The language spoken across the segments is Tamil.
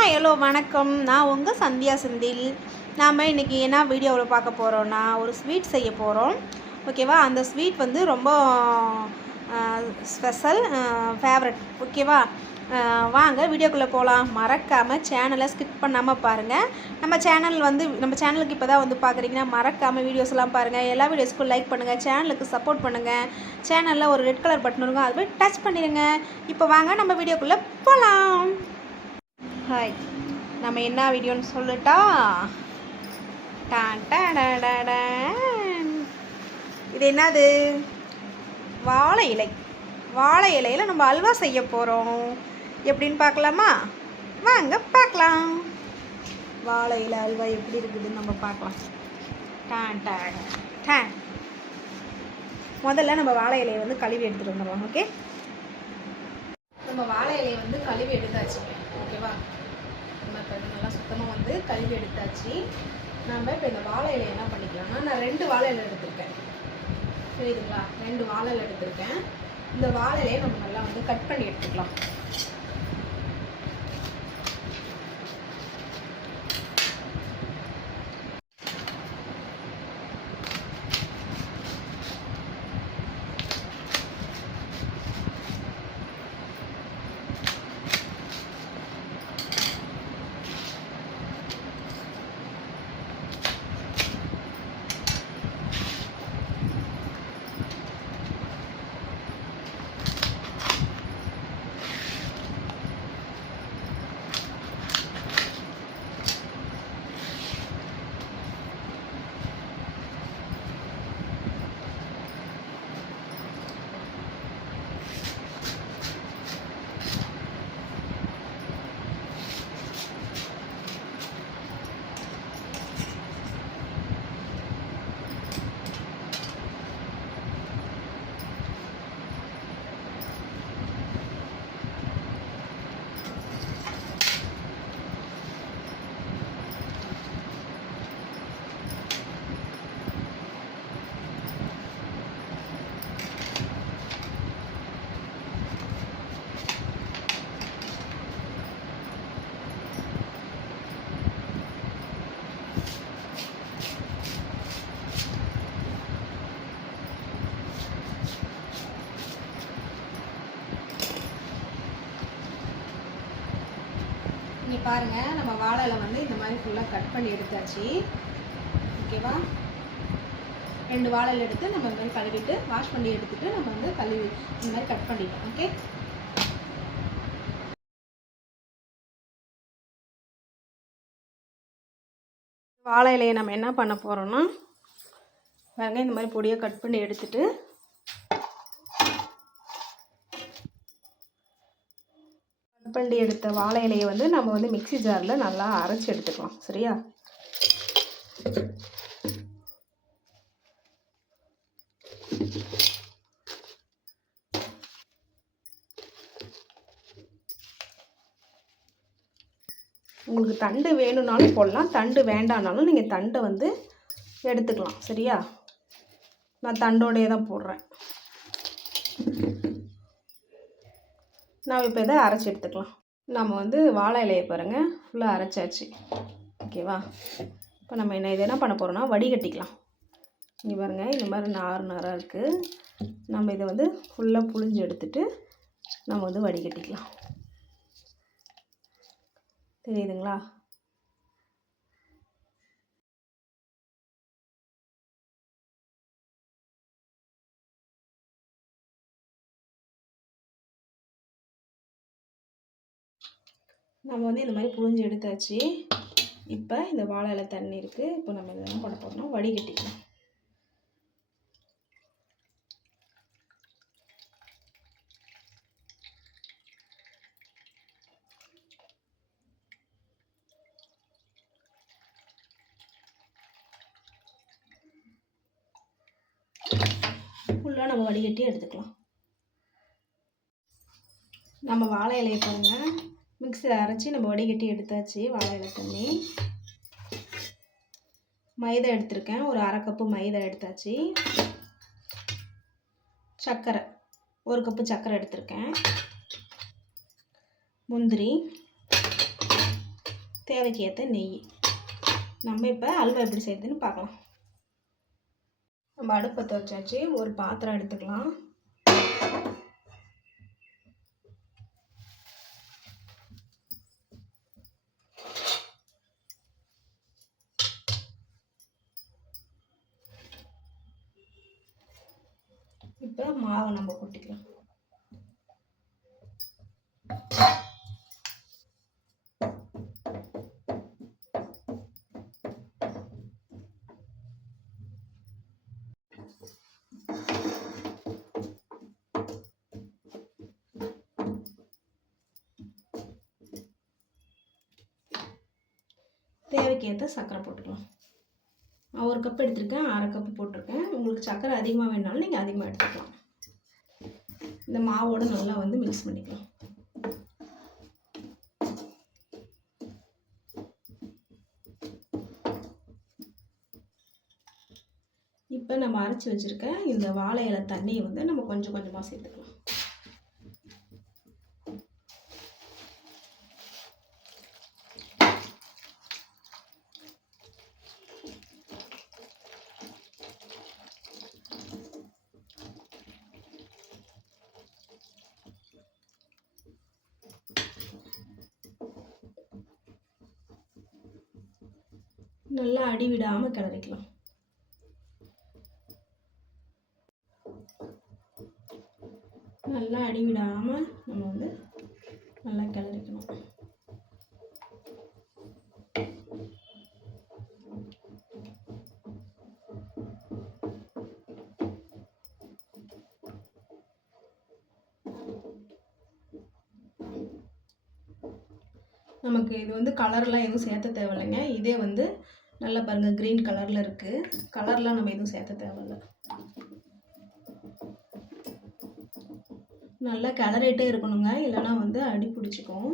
ஹாய் ஹலோ வணக்கம். நான் உங்கள் சந்தியா செந்தில். நாம் இன்றைக்கி என்ன வீடியோவில் பார்க்க போகிறோன்னா ஒரு ஸ்வீட் செய்ய போகிறோம் ஓகேவா அந்த ஸ்வீட் வந்து ரொம்ப ஸ்பெஷல் ஃபேவரட் ஓகேவா வாங்க வீடியோக்குள்ளே போகலாம் மறக்காமல் சேனலை ஸ்கிப் பண்ணாமல் பாருங்கள் நம்ம சேனல் வந்து நம்ம சேனலுக்கு இப்போ தான் வந்து பார்க்குறீங்கன்னா மறக்காமல் வீடியோஸ்லாம் பாருங்கள் எல்லா வீடியோஸ்க்கும் லைக் பண்ணுங்கள் சேனலுக்கு சப்போர்ட் பண்ணுங்கள் சேனலில் ஒரு ரெட் கலர் பட்டன் இருக்கும். அது போய் டச் பண்ணிடுங்க இப்போ வாங்க நம்ம வீடியோக்குள்ளே போகலாம் ஹாய் நம்ம என்ன வீடியோன்னு சொல்லிட்டா? டான் இது என்னது? வாழை இலை. வாழை இலையில் நம்ம அல்வா செய்ய போகிறோம் எப்படின்னு பார்க்கலாமா? வாங்க பார்க்கலாம். வாழை இலை அல்வா எப்படி இருக்குதுன்னு நம்ம பார்க்கலாம். டான் டான் டான். முதல்ல நம்ம வாழை இலையை வந்து கழுவி எடுத்துகிட்டு வந்துடுவோம் ஓகே? நம்ம வாழை இலையை வந்து கழுவி எடுத்தாச்சு ஓகேவா? நம்ம நல்லா சுத்தமாக வந்து கழுவி எடுத்தாச்சு. நம்ம இப்போ இந்த வாழை இலையை என்ன பண்ணிக்கலாம்னா நான் ரெண்டு வாழை இலை எடுத்திருக்கேன். சரிங்களா? ரெண்டு வாழை இலை எடுத்திருக்கேன். இந்த வாழை இலையை நம்ம நல்லா வந்து கட் பண்ணி எடுத்துக்கலாம். பாருங்கள் நம்ம வாழை வந்து இந்த மாதிரி ஃபுல்லாக கட் பண்ணி எடுத்தாச்சு. ஓகேவா? ரெண்டு வாழை எடுத்து நம்ம இந்த மாதிரி கழுவிட்டு வாஷ் பண்ணி எடுத்துட்டு நம்ம வந்து கழுவி இந்த மாதிரி கட் பண்ணிட்டோம் ஓகே வாழை இலையை நம்ம என்ன பண்ண போகிறோம்னா பாருங்கள் இந்த மாதிரி பொடியாக கட் பண்ணி எடுத்துட்டு பண்ணி எடுத்த வாழை இலையை வந்து நம்ம வந்து மிக்ஸி ஜாரில் நல்லா அரைச்சி எடுத்துக்கலாம். சரியா? உங்களுக்கு தண்டு வேணும்னாலும் போடலாம் தண்டு வேண்டானாலும் நீங்கள் தண்டை வந்து எடுத்துக்கலாம். சரியா? நான் தண்டோடையே தான் போடுறேன். நாம் இப்போ இதை அரைச்சி எடுத்துக்கலாம். நம்ம வந்து வாழை இலையை பாருங்கள் ஃபுல்லாக அரைச்சாச்சு. ஓகேவா இப்போ நம்ம என்ன இதை என்ன பண்ண போகிறோம்னா வடிகட்டிக்கலாம். இங்கே பாருங்கள் இந்த மாதிரி நார் நாராக இருக்குது நம்ம இதை வந்து ஃபுல்லாக புழிஞ்சு எடுத்துட்டு நம்ம வந்து வடிகட்டிக்கலாம். தெரியுதுங்களா? நம்ம வந்து இந்த மாதிரி புழிஞ்சு எடுத்தாச்சு. இப்போ இந்த வாழை இலை தண்ணி இருக்குது இப்போ நம்ம இதெல்லாம் பண்ண போகிறோம் வடிகட்டிக்கலாம் ஃபுல்லாக நம்ம வடிகட்டி எடுத்துக்கலாம். நம்ம வாழை இலையை பாருங்கள் மிக்சியில் அரைச்சி நம்ம வடிகட்டி எடுத்தாச்சு வாழை தண்ணி. மைதா எடுத்திருக்கேன். ஒரு அரை கப்பு மைதா எடுத்தாச்சு. சர்க்கரை ஒரு கப்பு சர்க்கரை எடுத்திருக்கேன். முந்திரி தேவைக்கு ஏற்ற நெய். நம்ம இப்போ அல்வா எப்படி செய்யுதுன்னு பார்க்கலாம். நம்ம அடுப்பை துவச்சாச்சு. ஒரு பாத்திரம் எடுத்துக்கலாம். இப்போ மாவை நம்ம கொட்டிக்கலாம். தேவைக்கேற்ற சர்க்கரை போட்டுக்கலாம். ஒரு கப் எடுத்திருக்கேன் அரை கப்பு போட்டிருக்கேன். உங்களுக்கு சர்க்கரை அதிகமாக வேணாலும் நீங்கள் அதிகமாக எடுத்துக்கலாம். இந்த மாவோடு நல்லா வந்து மிக்ஸ் பண்ணிக்கலாம். இப்போ நம்ம அரைச்சி வச்சுருக்க இந்த வாழை இலை தண்ணியை வந்து நம்ம கொஞ்சம் கொஞ்சமாக சேர்த்துக்கலாம். நல்லா அடி விடாமல் கிளறிக்கலாம். நல்லா அடி விடாமல் நம்ம வந்து நல்லா கிளறிக்கணும். நமக்கு இது வந்து கலர்லாம் எதுவும் சேர்த்த தேவையில்லைங்க. இதே வந்து நல்லா பாருங்கள் க்ரீன் கலரில் இருக்குது கலர்லாம் நம்ம எதுவும் சேர்த்த தேவையில்ல. நல்லா கிளறிட்டே இருக்கணுங்க. இல்லைனா வந்து அடி பிடிச்சிக்கும்.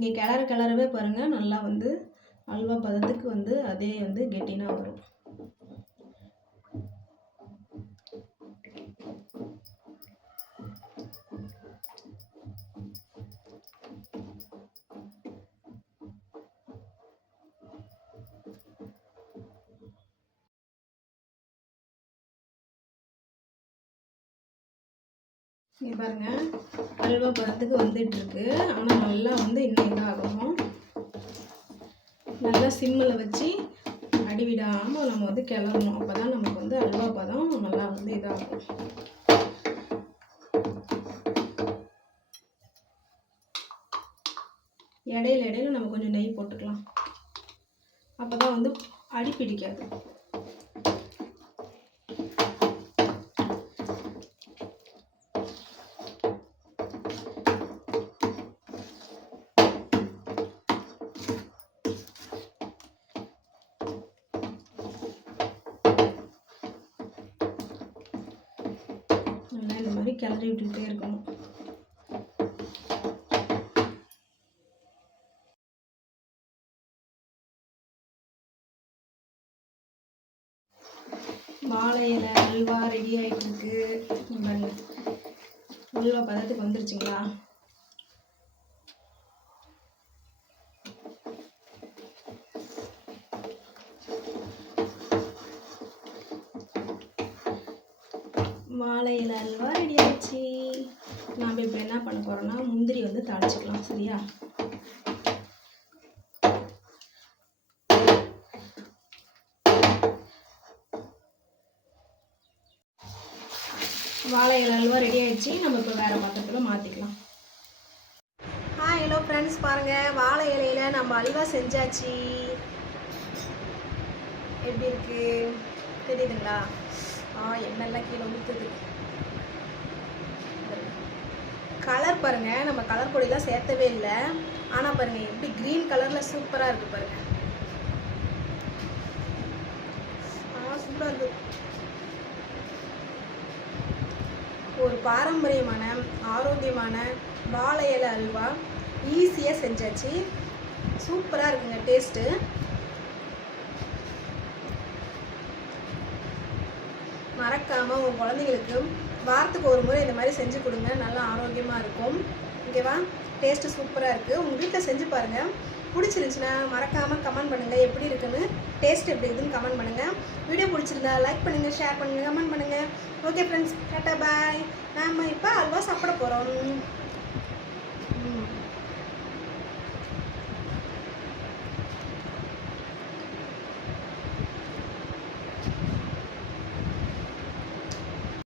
நீங்கள் கிளற கிளறவே பாருங்கள் நல்லா வந்து அல்வா பதத்துக்கு வந்து அதே வந்து கெட்டினா வரும். இங்கே பாருங்கள் அல்வா பதத்துக்கு வந்துட்டுருக்கு. ஆனால் நல்லா வந்து இன்னும் இதாகும் நல்லா சிம்மில் வச்சு அடி விடாமல் நம்ம வந்து கிளறணும். அப்போ தான் நமக்கு வந்து அல்வா பதம் நல்லா வந்து இதாகும். இடையில இடையில நம்ம கொஞ்சம் நெய் போட்டுக்கலாம். அப்போ தான் வந்து அடி பிடிக்காது நல்லா கிளறி விட்டுக்கிட்டே இருக்கணும். வாழை இலை அல்வா ரெடி ஆகிட்டு இருக்கு அல்வா பதத்துக்கு வந்துருச்சுங்களா? வாழை அல்வா ரெடி ஆச்சு நாம் இப்போ என்ன பண்ண போகிறோம்னா முந்திரி வந்து தாளிச்சிக்கலாம் சரியா? வாழை இலை அல்வா ரெடி ஆயிடுச்சு. நம்ம இப்போ வேறு பாத்திரத்தில் மாற்றிக்கலாம் ஹாய் ஹலோ ஃப்ரெண்ட்ஸ் பாருங்கள் வாழை இலையில நம்ம அல்வா செஞ்சாச்சு. எப்படி இருக்கு? தெரியுதுங்களா? எண்ணெல்லாம் கீழே ஊற்றுது கலர் பாருங்க நம்ம கலர் பொடியெலாம் சேர்த்தவே இல்லை. ஆனால் பாருங்கள் எப்படி க்ரீன் கலரில் சூப்பராக இருக்கு பாருங்கள் ஆ சூப்பராக இருக்குது ஒரு பாரம்பரியமான ஆரோக்கியமான வாழை இலை அல்வா ஈஸியாக செஞ்சாச்சு. சூப்பராக இருக்குங்க டேஸ்ட்டு மறக்காமல் உங்கள் குழந்தைங்களுக்கு வாரத்துக்கு ஒரு முறை இந்த மாதிரி செஞ்சு கொடுங்க. நல்லா ஆரோக்கியமாக இருக்கும். ஓகேவா டேஸ்ட்டு சூப்பராக இருக்குது உங்கள் வீட்டில் செஞ்சு பாருங்கள் பிடிச்சிருந்துச்சுன்னா மறக்காமல் கமெண்ட் பண்ணுங்கள் எப்படி இருக்குன்னு டேஸ்ட் எப்படி இருக்குதுன்னு கமெண்ட் பண்ணுங்கள் வீடியோ பிடிச்சிருந்தா லைக் பண்ணுங்கள் ஷேர் பண்ணுங்கள் கமெண்ட் பண்ணுங்கள் ஓகே ஃப்ரெண்ட்ஸ் டாட்டா பாய் நாம் இப்போ அல்வா சாப்பிட போகிறோம்